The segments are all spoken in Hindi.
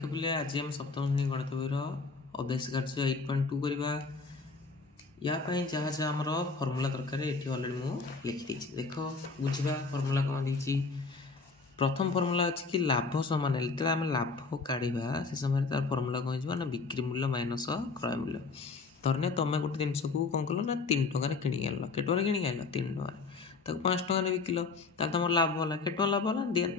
बोले आज हम सप्तम श्रेणी गणित बहीर अभ्यास कार्य 8.2 करवा या जहाँ जहाँ आमर फर्मूला दरकार ये अलरेडी मुझे लिखिदी देख बुझा फर्मूला कौन देखिए प्रथम फर्मूला अच्छी कि लाभ समान जो आम लाभ काढ़ा से समय तार फर्मूला कौन हो बिक्री मूल्य माइनस क्रय मूल्य धरने तुम गोटे जिनस को कौन कल ना 3 टकर किणी आन के किणी आन 3 टकर ताको 5 टकर बिकिल तुम लाभ है के लाभ है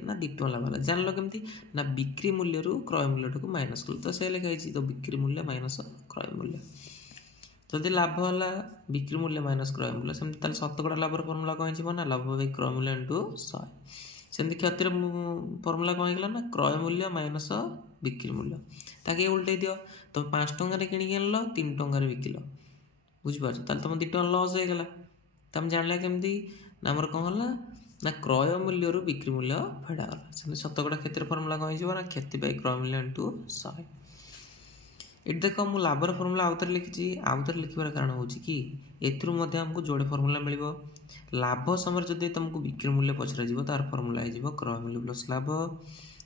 ना 2 टका लाभ है जान केमती ना बिक्री मूल्य क्रय मूल्य को माइनस कल तो से लिखाई तो बिक्री मूल्य माइनस क्रय मूल्य जदि लाभ है बिक्री मूल्य माइनस क्रय मूल्य सेमती शतकड़ा लाभर फर्मूला कौन हो ना लाभ बाई क्रय मूल्य इंटू 100 सेमती क्षतिर फर्मूला कौन होगा ना क्रय मूल्य माइनस बिक्री मूल्य ताकि उल्टे दियो तुम 5 टकर किणी आनल 3 टकर बिकिल बुझीपार तुम 2 टका लस होगा तुम जान केमती ना आमर कौन है ना क्रय मूल्य बिक्री मूल्य फेड़ागला से शतकड़ा क्षति फर्मूला कौन हो क्षति बाई क्रय मूल्य इंटू 100 ये देख मुझे लाभर फर्मूला आउ थे लिखी आउ थे लिखार कारण हो कि एमको जोड़े फर्मूला मिल लाभ समय जब तुमको बिक्री मूल्य पचर तार फर्मूला हो क्रय मूल्य प्लस लाभ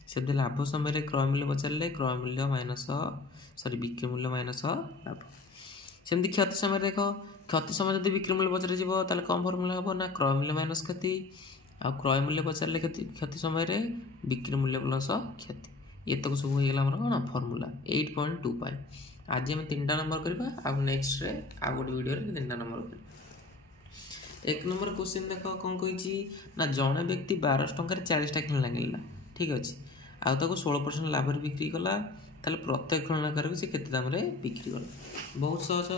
से लाभ समय क्रय मूल्य पचारे क्रय मूल्य माइनस सॉरी बिक्री मूल्य माइनस लाभ सेमती क्षति समय देख क्षति समय जब बिक्री मूल्य पचर कौन फर्मूला हम ना क्रय मूल्य माइनस क्षति आ क्रय मूल्य पचारे क्षति समय बिक्री मूल्य प्लस क्षति ये तक सब होगा कौन फर्मूला 8.25 आज आम 3टा नंबर करवा नेक्स्ट आउ गोटे वीडियो 3टा नंबर कर 1 नंबर क्वेश्चन देख कौन कही ना जड़े व्यक्ति 12 टकर 40टा खेलना किनला ठीक अच्छे आउ 16% लाभ बिक्री कला प्रत्येक खेलनाकार को सी के दाम बिक्री कला बहुत सहज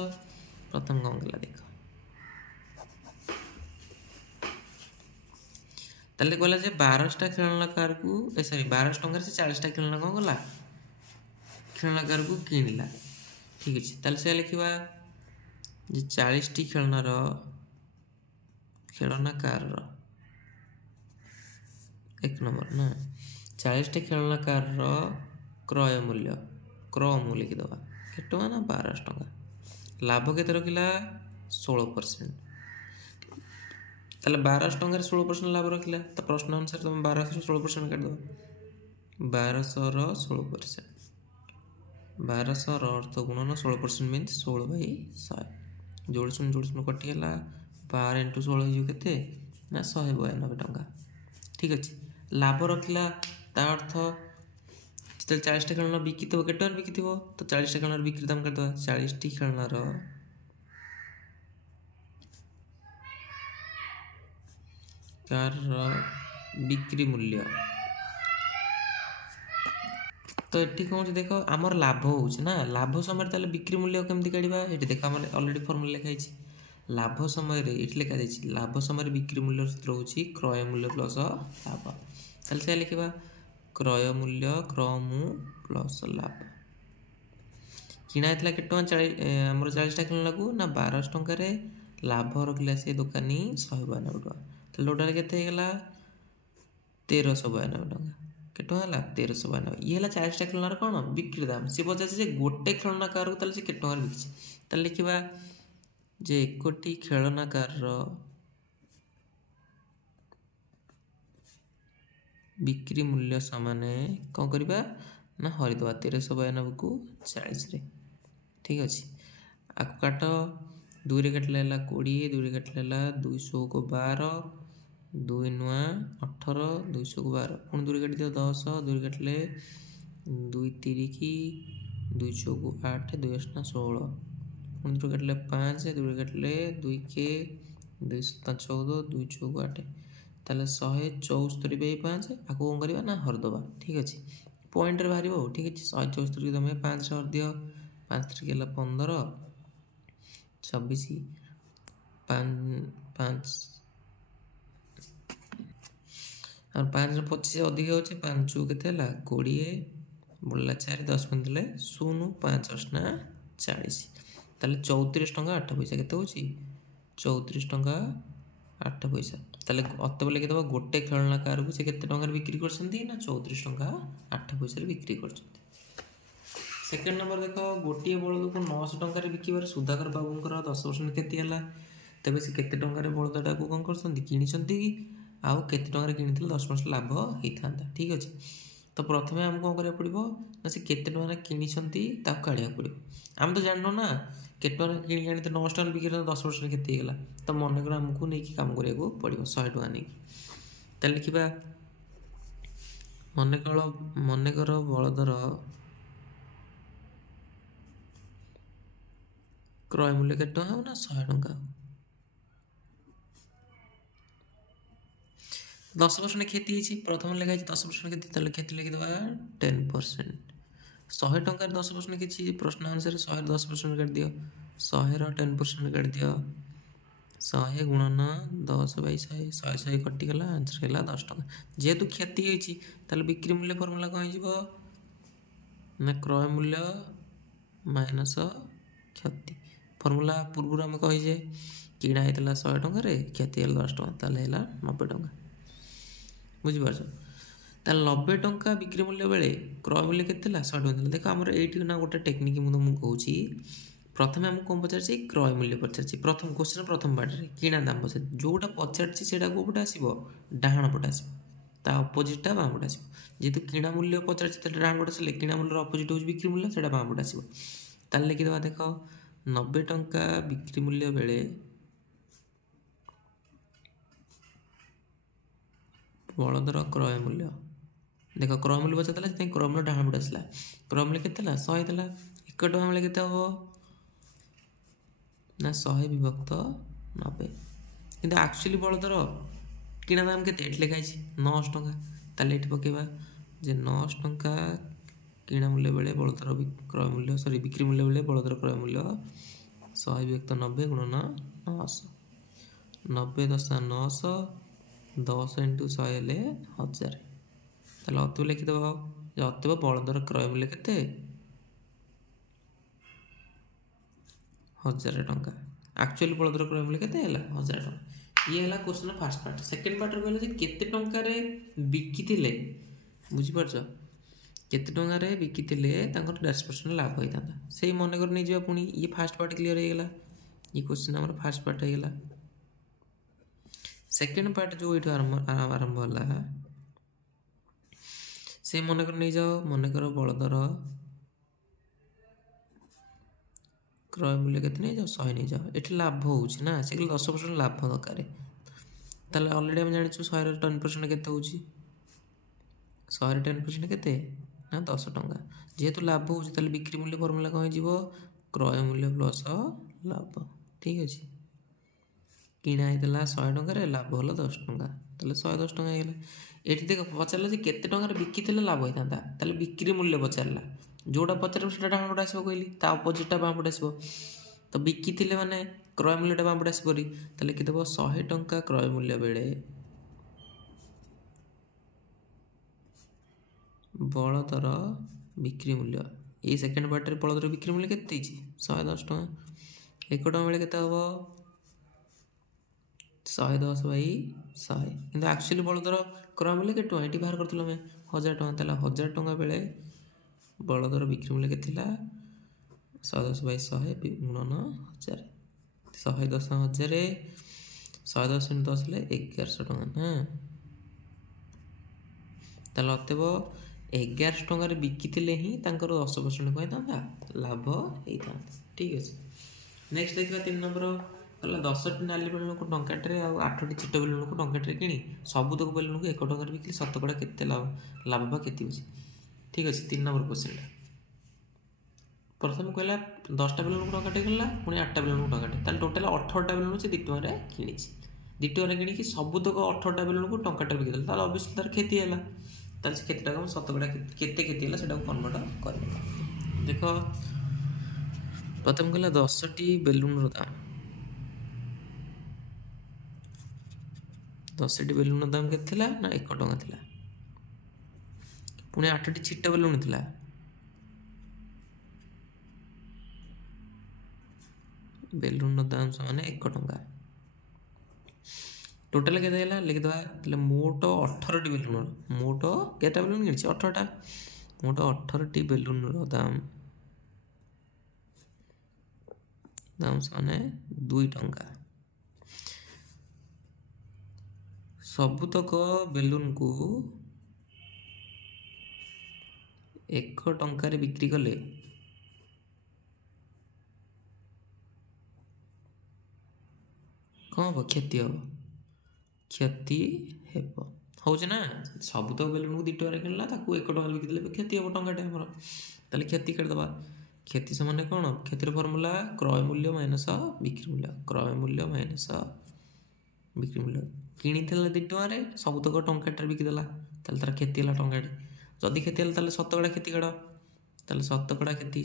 प्रथम कौन कला देख ताले कहला जे 12टा खेलनाकार को सॉरी 12 टकर से 40टा खेलना कौन कला खेलनाकार को किणला ठीक अच्छे ताले से लिखा 40टी खेलनार खेलनाकार 1 नंबर ना 40टा खेलनाकार क्रय मूल्य क्रम लिखिदबा के टका ना 12 टका लाभ के रखिला 16% ताले 12 टकर 16% लाभ रखिला तो प्रश्न अनुसार तुम 12 से 16% काटदो 1200 16% 1200 अर्थ गुणन 16% मीन्स 16/100 जोड़ शून्य कटिगला 12 इंटू 16 हो के ना 192 टका ठीक अच्छे लाभ रखिला ता अर्थ जो 40टा खेलना बिकी के बिकी तो 40टा खेलनार बिक्री दाम कर 40टी खेलनार बिक्री मूल्य तो ये कौन देख आमर लाभ हो लाभ समय बिक्री मूल्य केमती काढ़ा ये देख आम अलरेडी फर्मूला लिखाई लाभ समय लिखा जाए लाभ समय बिक्री मूल्य सूत्र हूँ क्रय मूल्य प्लस लाभ से लिखा क्रय मूल्य क्रम प्लस लाभ किणा होता के आमर 40टा खेलना को ना 12 टकर लाभ रखिला से दुकानी 192 टका तो टोटाल के 1392 टका के 1392 ये 40टा खेलनार कौन बिक्री दाम सी पचार गोटे खेलनाकार को के बिकी लिखा जे 1टी खेलनाकार बिक्री मूल्य सामाने कौन करवा ना हरिदबा 1392 को 40 रे ठीक अच्छे आपको काट 2 रे काटले 20 2 रे काटले 200 को 12 2 नुआ 18 200 को 12 पुणी 2 रे काट दियो 10 2 रे काटले 2 तिरिकी 200 को 8 2 8 16 पुणी 2 रे काटले 5 2 रे काटले 2 के 2 14 200 को 8 ताले 174/5 आपको कौन करवा ना हरदबा ठीक अच्छे पॉइंट रे बाहर ठीक अच्छे 174 तुम 5 हर दियो 5 3 15 26 5 और 5 25 अधिक हो 5 के 20 बढ़ला 4 10 मिनट 0 5 8 40 ताले 34 टका 8 पैसा के 34 टका 8 पैसा ताले अत बोले लिखिदेव गोटे खेलनाकार को से केते टंकार बिक्री करछंती ना 34 टका 8 पैसा बिक्री करछंती सेकंड नंबर देख गोटे बलद को 900 टंकार बिकिबार सुधाकर बाबूंकर 10% क्षति है तेज से केते टंकार बलदटा को कौन करछंती किनिछंती आउ केते टंकार किनिथिले 10% लाभ होता ठीक अच्छे तो प्रथम आम कौन करा पड़ो ना से केते टଙ୍କା किणी काढ़ा पड़ो आम तो जानना ना केते टଙ୍କା किणी आनी तो 900 टଙ୍କା बिक्री 10% केते गला तो मनकर आमको नहीं काम करा पड़ो 100 टଙ୍କା नहीं तो लिखा मनकर बलदर क्रय मूल्य केते टଙ୍କା ना 100 टଙ୍କା 10% क्षति होती प्रथम लिखाई 10% क्षति क्षति लिखिदेवा 10% 100 टଙ୍କା 10% किसी प्रश्न अनुसार 100 10% काट दियो 100 10% काट दियो 100 गुणन 10/100 कटिगला आंसर है 10 टଙ୍କା जेहेतु क्षति होती बिक्री मूल्य फर्मूला कौन हो ना क्रय मूल्य माइनस क्षति फर्मूला पूर्व आम कहीजे किणा होता 100 टଙ୍କା क्षति है 10 टଙ୍କା ताल 90 टଙ୍କା बुझिपार 90 टଙ୍କା बिक्री मूल्य बेले क्रय मूल्य के 100 टଙ୍କା देख आम ये ना गोटे टेक्निक मुझे कहूँ प्रथम आमको कौन पचार क्रय मूल्य पचार प्रथम क्वेश्चन प्रथम पार्ट में किणा दाम पचार जोटा पचार से कौटे आसो डाण पटे आसो अपोजिटा बाम पटे आसो जेहेतु किणा मूल्य पचार डाण पटे आसे किणा मूल्य अपोजिट हो बिक्री मूल्य से बाम पटे आसो ताल लिखिदेवा देख 90 टଙ୍କା बिक्री मूल्य बेले बलदर क्रय मूल्य देख क्रय मूल्य पचार क्रय मूल्य डाण पटे आसला क्रय मूल्य के 100 होता 1 टଙ୍କା बेले के ना 100 विभक्त 90 किंतु एक्चुअली बलदर किणा दाम के लिखाई 900 टଙ୍କା ताले ये पकेबा जे 900 टଙ୍କା किणा मूल्य बेले बलदर क्रय मूल्य सॉरी बिक्री मूल्य बेले बलदर क्रय मूल्य 100 विभक्त 90 गुणन 900 90 10 900 10 इंटू 100 हेले 1000 ताले अतुब लिखिदेव अतुब बलदर क्रय मूल्य केते 1000 टଙ୍କା एक्चुअली बलदर क्रय मूल्य केते 1000 टଙ୍କା ये है question fast part second part कहले जे केते टंकार बिकिथिले बुझिपारछ केते टंकार बिकिथिले तांकर 10% लाभ होइता से मन कर नहीं जा पुनी ये फास्ट पार्ट क्लियर हो गला ये क्वेश्चन हमर फास्ट पार्ट हो गला सेकंड पार्ट जो इठ आरंभ होला से मन कर नहीं जाओ मन कर बलदर क्रय मूल्य के नहीं जाओ 100 नहीं जाओ ये लाभ हो ना से 10% लाभ दरकार ताले ऑलरेडी हम जानी 100 10% केते हो 100 10% केते ना 10 टଙ୍କା जेहेतु लाभ हो ताले बिक्री मूल्य फॉर्मूला कौन हो क्रय मूल्य प्लस लाभ ठीक अच्छे किणा होता 100 टଙ୍କା लाभ हल 10 टଙ୍କା ताले 110 टଙ୍କା होगा ये देख पचारा जे केते टंकार बिकिथिले लाभ होता ताले बिक्री मूल्य पचारा जोटा पचार से डाण पटे आसो कहली अपोजिटा बाम पटे आसो तो बिकिथिले माने क्रय मूल्यटा बाम पटे आसो तो लिखिदेव 100 टଙ୍କା क्रय मूल्य बेले बलदर बिक्री मूल्य ये सेकंड पार्ट रे बलदर बिक्री मूल्य केते 110 टଙ୍କା 1 टଙ୍କା बेले केते हबो 110/100 किंतु एक्चुअली बलदर क्रय मूल्य के 20 बाहर करथिलो मैं 1000 टଙ୍କା ताला 1000 टଙ୍କା बेले बलदर बिक्री मूल्य के 110/100 गुणन 1000 110 1000 110 × 10 ले 1100 टଙ୍କା ना ताले अतएव 1100 टଙ୍କା बिकिथिले ही तांकर 10% कहता लाभ होता ठीक अच्छे नेक्स्ट देखा 3 नंबर कहला 10टी नाली बेलुन को टंकाटे आ 8टी चिट बेलुन को टंकाटे किणी सबुतक बेलुन को 1 टଙ୍କା बिकिले शतकड़ा केते लाभ बा केते होची ठीक अच्छे 3 नंबर क्वेश्चन प्रथम कहला 10टा बेलुन को टंकाटे गला पुणी 8टा बेलुन को टंकाटे ताले टोटल 18टा बेलुन से 2 टଙ୍କା किणी 2 टଙ୍କା किणी सबुतक 18टा बेलुन को टंकाटे बिकिदेला ताले ऑब्वियसली तार खेती हैला ताले से केते टका शतकड़ा केते खेती हैला सेटा कन्वर्ट कर देखो प्रथम कहला 10टी बेलुन रो दाम 10टी बेलुन दाम केते थिला ना 1 टଙ୍କା थिला पुणे 8टी चिट्टा बेलुन थिला बेलुन दाम समान 1 टଙ୍କା टोटल केते हैला लिखिदवा तले मोट 18टी बेलुन मोट केटा बेलुन किछि 18टा मोट 18टी बेलुन रो दाम समान 2 टଙ୍କା सबुतक बेलुन को 1 ଟଙ୍କାରେ ବିକ୍ରି କଲେ କ'ଣ ହେବ? କ୍ଷତି ହେବ। କ୍ଷତି ହେବ ହେଉଛି ନା? ସବୁ ତ ବେଲୁନକୁ 2 ଟଙ୍କାରେ କିଣିଲା, ତାକୁ 1 ଟଙ୍କାରେ ବିକିଦେଲେ କ୍ଷତି ହେବ ଟଙ୍କାଟେ ଆମର। ତାହେଲେ କ୍ଷତି କାଟିଦେବା। କ୍ଷତି ସମାନେ କ'ଣ? କ୍ଷତିର ଫର୍ମୁଲା କ୍ରୟ ମୂଲ୍ୟ ମାଇନସ୍ ବିକ୍ରି ମୂଲ୍ୟ। କ୍ରୟ ମୂଲ୍ୟ ମାଇନସ୍ ବିକ୍ରି ମୂଲ୍ୟ। କିଣିଥିଲା 2 ଟଙ୍କାରେ, ସବୁତକ ଟଙ୍କାଟାରେ ବିକିଦେଲା, ତାହେଲେ ତାର କ୍ଷତି ହେଲା ଟଙ୍କାଟେ। ଯଦି କ୍ଷତି ହେଲା ତାହେଲେ ଶତକଡ଼ା କ୍ଷତି କାଢ଼। ତାହେଲେ ଶତକଡ଼ା କ୍ଷତି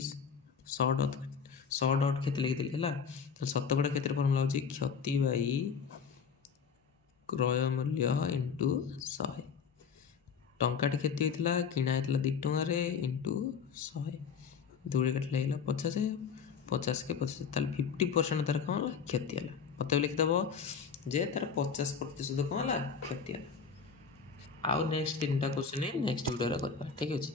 100 ଡଟ୍ କ୍ଷତି ଲେଖିଦେଲି ହେଲା। ତାହେଲେ ଶତକଡ଼ା କ୍ଷତିର ଫର୍ମୁଲା ହେଉଛି କ୍ଷତି ବାଇ କ୍ରୟ ମୂଲ୍ୟ ଇଣ୍ଟୁ 100। ଟଙ୍କାଟେ କ୍ଷତି ହେଇଥିଲା, କିଣା ହେଇଥିଲା 2 ଟଙ୍କାରେ ଇଣ୍ଟୁ 100। 2 କାଟିଲେ ହେଇଗଲା 50। 50 କେ 50, ତାହେଲେ 50% ତାର କ'ଣ ହେଲା? କ୍ଷତି ହେଲା। ମତେ ଲେଖିଦେବ ଯେ ତାର 50% କ'ଣ ହେଲା? କ୍ଷତି ହେଲା। ଆଉ ନେକ୍ସଟ 3ଟା କ୍ୱେଶ୍ଚିନ୍ ନେକ୍ସଟ ଭିଡ଼ିଓରେ କରିବା। ଠିକ୍ ଅଛି।